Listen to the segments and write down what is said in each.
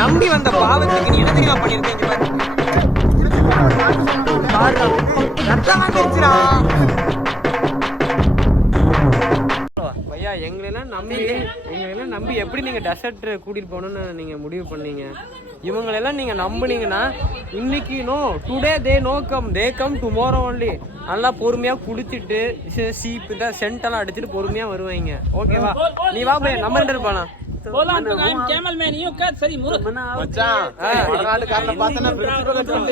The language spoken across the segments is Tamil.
நம்பி வந்த பாவத்துக்கு நீ என்ன தெரியுமா பண்ணிருக்கீங்க? ரத்தம் வந்துருச்சுடா. பையா எங்களெல்லாம் நம்பி எப்படி நீங்க டெசர்ட் கூட்டிட்டு போகணும்னு நீங்க முடிவு பண்ணீங்க? இவங்களெல்லாம் நீங்க நம்புனீங்கன்னா இன்னைக்கு no today they come tomorrow only. நல்லா பொறுமையா குடிச்சிட்டு சீப் இந்த சென்டெல்லாம் அடிச்சுட்டு பொறுமையா வருவாங்க. ஓகேவா? நீ வா பையா நம்ம ரெண்டு போலாம். Hold on, I am camel man. You cut sorry muruk. மச்சான் நாடு காரண பார்த்தனா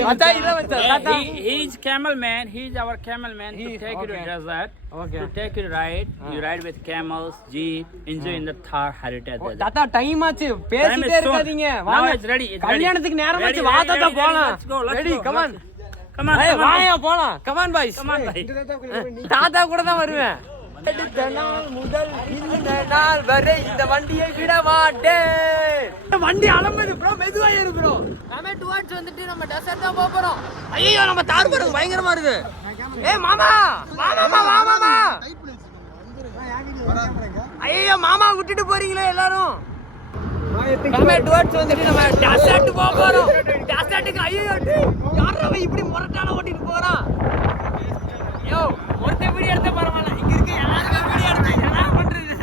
மச்சான் இல்ல மச்சான். He is camel man. He is our camel man to take you to desert. Okay. To take you to ride. You ride with camels, jeep, enjoy in the Thar heritage. தாத்தா டைம் ஆச்சு பேசிட்டே இருக்காதீங்க. வாங்க. It's ready. கல்யாணத்துக்கு நேரம் ஆச்சு. வா தாத்தா போலாம். Ready come on. Come on. ஏய் வாயா போலாம். Come on boys. Come on boys. தாத்தா கூட தான் வருவேன். அடுத்த நாள் முதல் இந்த நாள் வரை இந்த வண்டியை விட மாட்டேன். வண்டி அலம்புது ப்ரோ, மெதுவா ஏறு ப்ரோ. நாம டுவர்ட்ஸ் வந்துட்டு நம்ம டெசர்ட் தான் போக போறோம். ஐயோ நம்ம தார் போறது பயங்கரமா இருக்கு. ஏய் மாமா வா மாமா. ஐயோ மாமா விட்டுட்டு போறீங்களே எல்லாரும். நாம டுவர்ட்ஸ் வந்துட்டு நம்ம டெசர்ட் போக போறோம். டெசர்ட்டுக்கு ஐயோ யாரோ இப்படி முரட்டால ஓட்டிட்டு போறான். யோ ஒருத்த வீடியோ எடுத்த பரவாயில்ல. இங்க இருக்க எல்லாரும் வீடியோ எடுத்து என்ன பண்றது?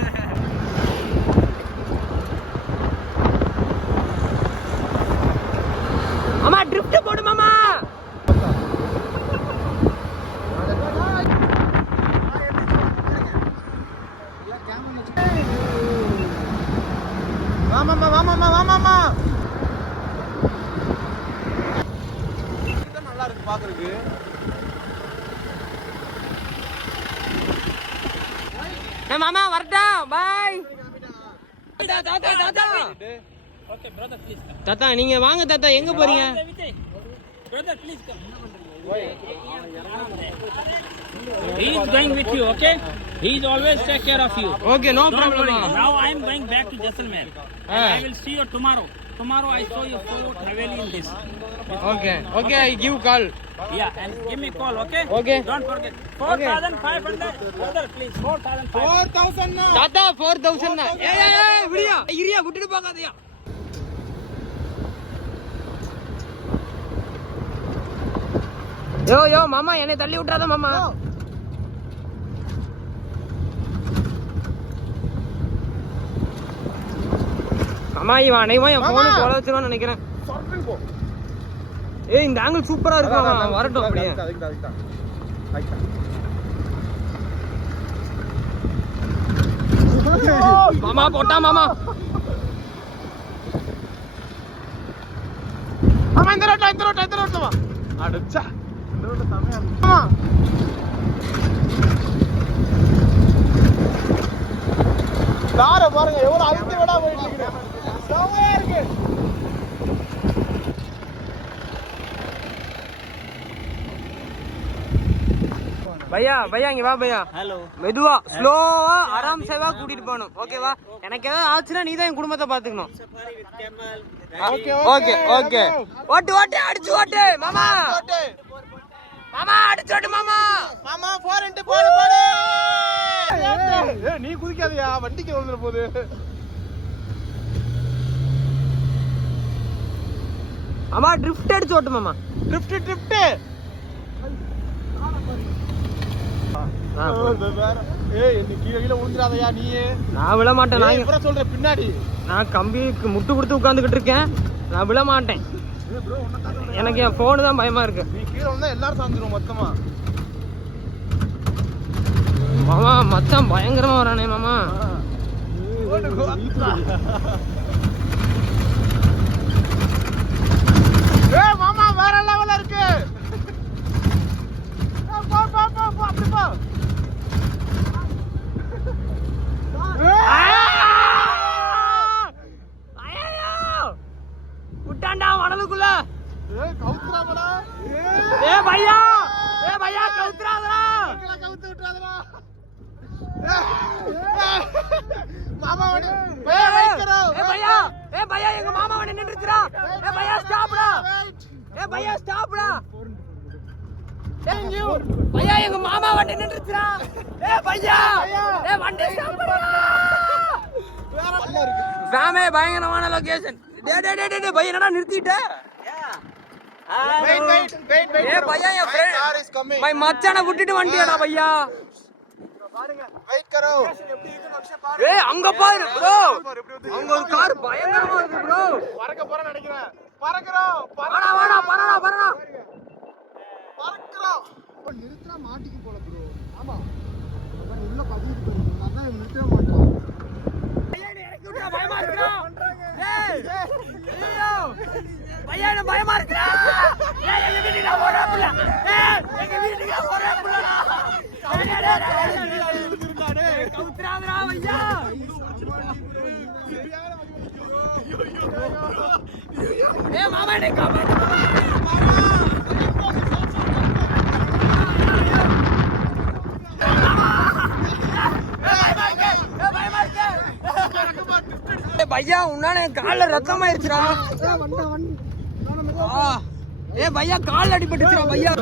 மாமா ட்ரிஃப்ட் போடு மாமா. மாமா இது நல்லா இருக்கு பாக்குறதுக்கு. மாமா வரட்டா பாய். தாத்தா Okay brother please come. தாத்தா நீங்க வாங்க தாத்தா. எங்க போறீங்க? Brother please come. He is going with you, okay? He is always take care of you. Okay, no problem. Now I am going back to Jaisalmer. I will see you tomorrow. Tomorrow I saw you for traveling in this. Okay, I give call. Yeah, and give me call, okay? Okay. Don't forget. 4,500. Brother, please. 4,500. 4,000 na. Tata 4,000 na. ஏய் விடியா. இரியா விட்டுட்டு போகாதயா. யோ மாமா என்னை தள்ளி விட்டுறாத மாமா. மாமா இவன் அனைவா என் போனை போல வச்சிருவான்னு நினைக்கிறேன். ஏய் இந்த ஆங்கிள் சூப்பரா இருக்கு. வரட்டும் அப்படியே. மாமா போட்டா மாமா. இந்த ரோட்ல அடச்சா இந்த ரோட்ல சமையா மாமா. தார பாருங்க எவ்வளவு அழுத்தி விடா போயிட்டு இருக்கு. சமையா இருக்கு. பையா இங்க வா பையா. ஹலோ. மெதுவா ஸ்லோவா ஆராம் சேவா கூட்டிட்டு போகணும். ஓகேவா? எனக்கு ஏதாவது ஆச்சுன்னா நீ தான் என் குடும்பத்தை பாத்துக்கணும். ஓகே ஓட்டு அடிச்சு ஓட்டு மாமா. அடிச்சு ஓட்டு மாமா. 4 போடு. ஏய் நீ குதிக்காதயா, வண்டிக்கு வந்துற போகுது. மாமா ட்ரிஃப்ட் அடிச்சு ஓட்டு மாமா. ட்ரிஃப்ட் நான் விழ மாட்டேன். நான் சொல்றேன் பின்னாடி நான் கம்பிக்கு முட்டு கொடுத்து உட்கார்ந்துகிட்டு இருக்கேன். நான் விழ மாட்டேன். எனக்கு என் போனு தான் பயமா இருக்கு. நீ கீழே வந்தா எல்லாரும் சாஞ்சிரும் மொத்தமா. மாமா மச்சான் பயங்கரமா வரானே மாமா. மாமா வேற லெவல்ல இருக்கு. அப்படி போ. விட்டாண்டா மணலுக்குள்ள. கவுத்துறாடா. பையா கவுத்துறாதடா. கவுத்து விட்டுறாதடா. மாமா வண்டி பையா வெயிட் करो பையா எங்க மாமா வண்டி நின்னுச்சுடா பையா ஸ்டாப்டா பையா ஸ்டாப்டா பையா எங்க மாமா வண்டி நின்னுச்சுடா பையா வண்டி ஸ்டாப்டா சாமே பயங்கரமான லொகேஷன் பையா என்னடா நிறுத்திட்ட wait பையா என் friend car is coming bye மச்சான விட்டுட்டு வண்டியாடா பையா பாருங்க வெயிட் करो அங்க பாரு ப்ரோ அங்க ஒரு கார் பயங்கரமா இருக்கு ப்ரோ பறக்க போறேன்னு நினைக்கிறேன் பறக்குறோம் வாடா பறக்குறோம் நிறுத்தா மாட்டிக்கு போல ப்ரோ ஆமா அப்ப உள்ள பதிவு போறீங்க அதான் நிறுத்தவே மாட்டான் பயமா இருக்குடா ஐயோ பயமா இருக்குடா எங்க வீட்டுக்கு போறப்பல எங்க வீட்டுக்கு போறப்பலடா கவுத்ராதடா ஐயா மாமா நீ காப்பாத்து பையா உன்னால கால்ல ரத்தமாயிருச்சுடா பையா கால் அடிபட்டுச்சுடா பையா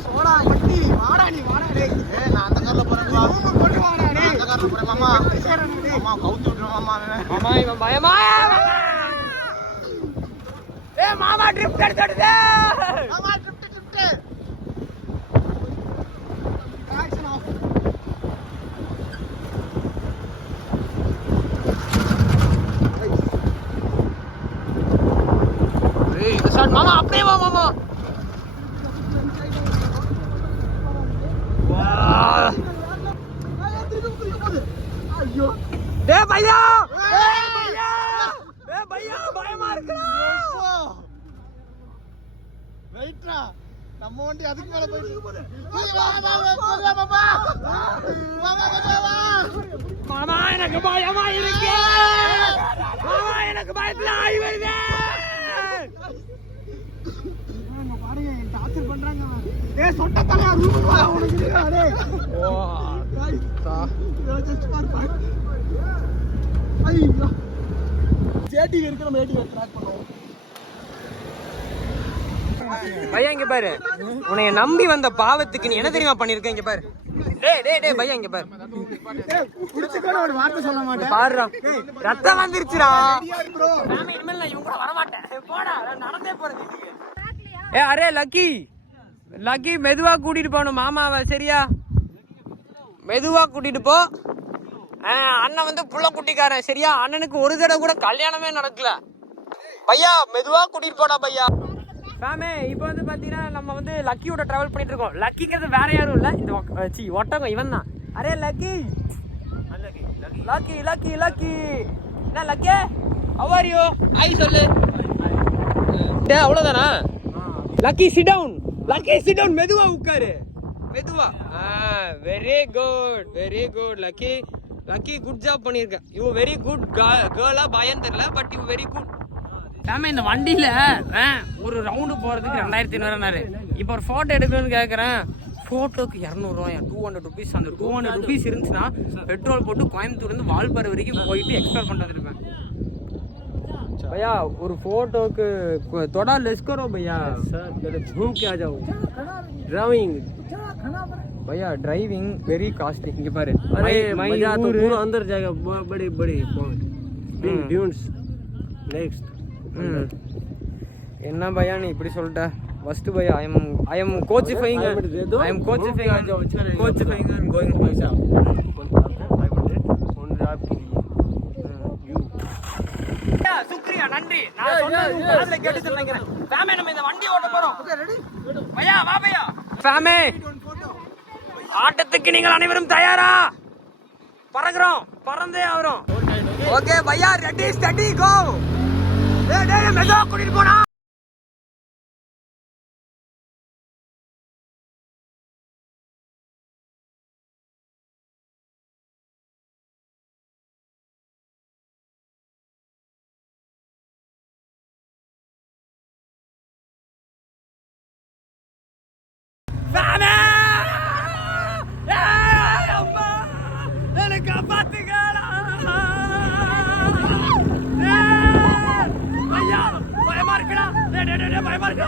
சோடா வண்டி வாடா நீ வாடா டேய் நான் அந்த கார்ல போறேன் கொண்டு வாடா டேய் அந்த கார்ல போறேன் மாமா மாமா கவுத்து விட்டுறேன் மாமா இவன் பயமா மாமா ட்ரிப்ட் எடுத்துடுதே மாமா ட்ரிப்ட் ஆக்ஷன் ஆஃப் இந்த ஷாட் மாமா அப்படியே வா மாமா ஐயோ டேய் பையா பையா பயமா இருக்குடா வெயிட்ரா நம்ம வண்டி அதுக்கு மேல போயிட்டு போகுது வா மாமா மாமா எனக்கு பயமா இருக்கு மாமா எனக்கு பயத்துல ஆயி வருது பாருங்க டார்ச்சர் பண்றாங்க டேய் சொட்ட தலையா ரூம் வா உனக்கு இருக்கா டேய் ஓ ஜஸ்ட் ஃபார் ஐயோ ஜேடி இருக்கு நம்ம ஏடி ட்ராக் பண்ணுவோம் பையா இங்க பாரு உன்னைய நம்பி வந்த பாவத்துக்கு நீ என்ன தெரியுமா பண்ணிருக்க இங்க பாரு டேய் பையா இங்க பாரு புடிச்சுக்கோட ஒரு வார்த்தை சொல்ல மாட்டேன் பாருடா ரத்தம் வந்துருச்சுடா நாம இனிமேல் நான் இவங்க கூட வர மாட்டேன் போடா நான் நடந்தே போறேன் வீட்டுக்கு அரே லக்கி மெதுவா கூட்டிட்டு போகணும் மாமாவை சரியா மெதுவா கூட்டிட்டு போ அண்ணன் வந்து புள்ள குட்டிக்காரன் சரியா அண்ணனுக்கு ஒரு தடவை கூட கல்யாணமே நடக்கல பையா மெதுவா கூட்டிட்டு போடா பையா சாமே இப்போ வந்து பாத்தீங்கன்னா நம்ம வந்து லக்கியோட டிராவல் பண்ணிட்டு இருக்கோம் லக்கிங்கிறது வேற யாரும் இல்ல இந்த ஒட்டகம் இவன் தான் அரே லக்கி என்ன லக்கே ஹவ் ஆர் யூ ஐ சொல்லு அவ்வளவுதானா லக்கி சிட் டவுன் மெதுவா உட்காரு மெதுவா very good lucky good job பண்ணிருக்க யூ வெரி குட் கேர்ளா பாயன்னு தெரியல பட் யூ வெரி குட் சாமி இந்த வண்டியில ஒரு ரவுண்டு போறதுக்கு 2500 இப்போ ஒரு போட்டோ எடுக்கணும்னு கேட்கறேன் போட்டோக்கு 200 200 ருபீஸ் அந்த 200 ருபீஸ் இருந்துச்சுன்னா பெட்ரோல் போட்டு கோயம்புத்தூர்ல இருந்து வால்பாறை வரைக்கும் போயிட்டு எக்ஸ்ப்ளோர் பண்ணிட்டு வந்திருப்பேன் भैया और फोटो के थोड़ा लेस करो भैया सर पहले घूम के आ जाओ ड्राइविंग भैया ड्राइविंग वेरी कॉस्टली इनके बारे अरे मजा तो पूरा अंदर जाएगा बड़े बड़े पॉइंट बिग ड्यून्स नेक्स्ट என்ன பையா நீ இப்படி சொல்லிட்ட ஃபர்ஸ்ட் பையா ஐ எம் கோச்சிஃபைங் கோயிங் பைசா சுக்ரியா நன்றி நான் சொன்னது காதுல கேட்டுச்சு நினைக்கிறேன் ஃபேமே நம்ம இந்த வண்டி ஓட்ட போறோம் ஓகே ரெடி பையா வா பையா ஃபேமே ஆட்டத்துக்கு நீங்கள் அனைவரும் தயாரா பறந்தே ஆவறோம் ஓகே பையா ரெடி ஸ்டடி கோ டேய் மெதுவா கூட்டிட்டு போடா சாமி அம்மா எனக்கு காப்பாத்துங்களா ஐயா பயமா இருக்குடா பயமா இருக்கா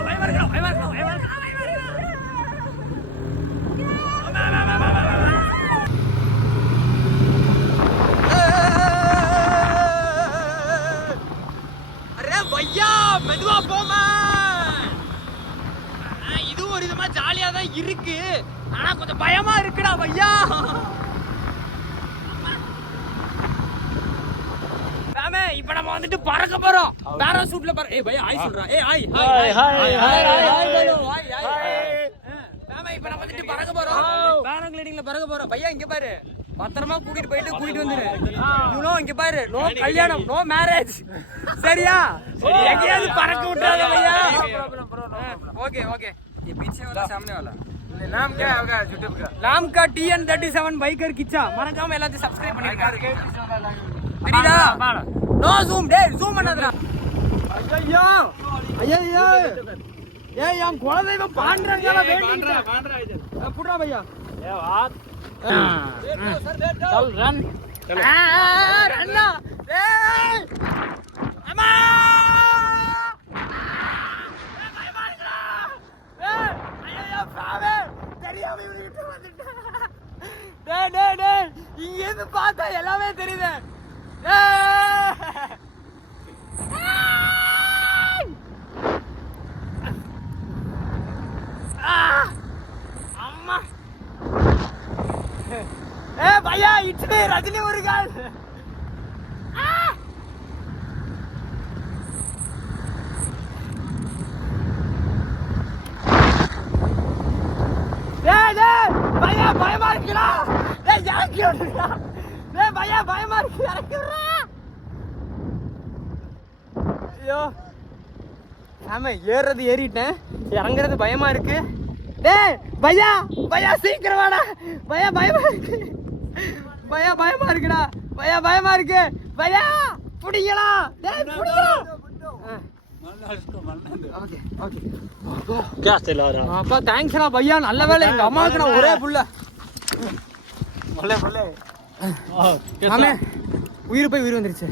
அரே பையா மெதுவா போமா. இதுவும் ஒரு விதமா ஜாலியா தான் இருக்கு, ஆனா கொஞ்சம் பயமா இருக்குடா பையா. சாமே இப்ப நம்ம வந்துட்டு பறக்க போறோம். பாராசூட்ல பறக்க. ஏய் பையா ஹாய் சொல்றா. ஏய் ஹாய் சாமே இப்ப நம்ம வந்துட்டு பறக்க போறோம். பேராகிளைடிங்ல பறக்க போறோம். பையா இங்க பாரு, பத்திரமா கூட்டிட்டு வந்துரு. இங்க பாரு, நோ கல்யாணம், நோ மேரேஜ், சரியா? எங்கேயாவது பறக்க விட்டுறாத பையா. ओके ओके ये पीछे वाला सामने वाला नाम क्या है आपका यूट्यूब का? नाम का TN37 बाइकर किच्छा. மறக்காம எல்லாத்தையும் சப்ஸ்கிரைப் பண்ணிருங்க. தெரியுதா? நோ ஜூம் டேய், ஜூம் பண்ணாதடா. ஐயோ ஐயோ ஏய் என் குலதெய்வம் பாண்டறங்கல வேண்டிங்க. பாண்டறா இது புடுறா பையா. ஏ வாட் चल रन रन्ना ஏய் அம்மா இங்கிருந்து பார்த்தா எல்லாமே தெரியுது. அம்மா ஏ பையா இட்லி ரஜினி முருகன். பையா பயமா இருக்குடா. இறக்கி விடுறா. பையா பயமா இருக்கு, இறக்கி விடுறா. ஐயோ ஆமா, ஏறுறது ஏறிட்டேன், இறங்குறது பயமா இருக்கு. டேய் பையா பையா சீக்கிரம் வாடா. பையா பயமா இருக்கு, பையா பயமா இருக்குடா. பையா பயமா இருக்கு. பையா புடிங்களா. டேய் புடிங்களா. ஓகே ஓகே क्या चला रहा அப்பா தேங்க்ஸ்டா பையா. நல்ல வேளை எங்க அம்மாவுக்கு நான் ஒரே புள்ள. बोले ஆமே உயிர் போய் உயிர் வந்துருச்சு.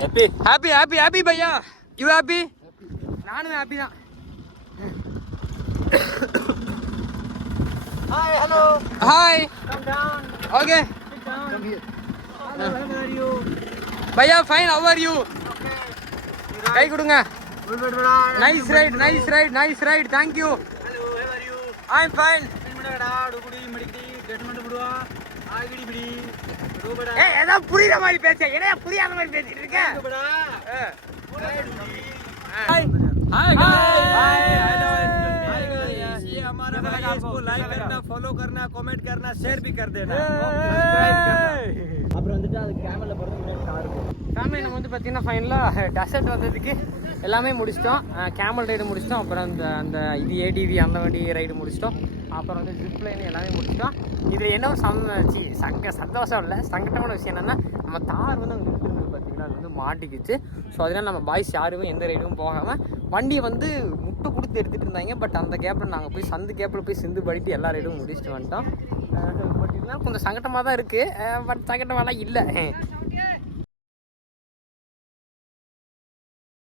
Happy happy happy happy Bhaiya. You happy? நானும் ஹாப்பி தான். Hi, hello. Hi. Come down. Okay. Come here. Hello, how are you? Bhaiya, fine. How are you? Okay. Kai kudunga. Nice ride, nice ride, nice ride. Thank you. Hello, how are you? I'm fine. Hey, ஏதோ புரியுற மாதிரி பேச, என்ன புரியாத மாதிரி பேசிட்டு இருக்க? Hi. Hi guys. Hi. Hello. हमारा भाई इसको लाइक करना, फॉलो करना, कमेंट करना, शेयर भी कर देना, सब्सक्राइब करना. அப்புறம் வந்துட்டு அது கேமரா போறது முன்னாடி கார் இருக்கும். ஃபேமிலி நம்ம வந்து பார்த்தீங்கன்னா ஃபைனலாக டெசர்ட் வந்ததுக்கு எல்லாமே முடிச்சிட்டோம். கேமல் ரைடு முடிச்சிட்டோம். அப்புறம் அந்த இது ஏடிவி அந்த வண்டி ரைடு முடிச்சிட்டோம். அப்புறம் வந்து ஜிப் லைன் எல்லாமே முடிச்சிட்டோம். இதில் என்ன ஒரு சந்தோஷம் இல்லை, சங்கடமான விஷயம் என்னென்னா நம்ம தார் வந்து அங்கே இருக்குது பார்த்தீங்கன்னா அது வந்து மாட்டிக்கிச்சு. ஸோ அதனால் நம்ம பாய்ஸ் யாருமே எந்த ரைடும் போகாமல் வண்டியை வந்து முட்டை கொடுத்து எடுத்துகிட்டு இருந்தாங்க. பட் அந்த கேப்பில் நாங்கள் போய் சந்து கேப்பில் போய் சிந்து படிட்டு எல்லா ரைடும் முடிச்சுட்டு வந்துட்டோம். பட் இதெல்லாம் கொஞ்சம் சங்கடமாக தான் இருக்குது. பட் சங்கடமாலாம் இல்லை.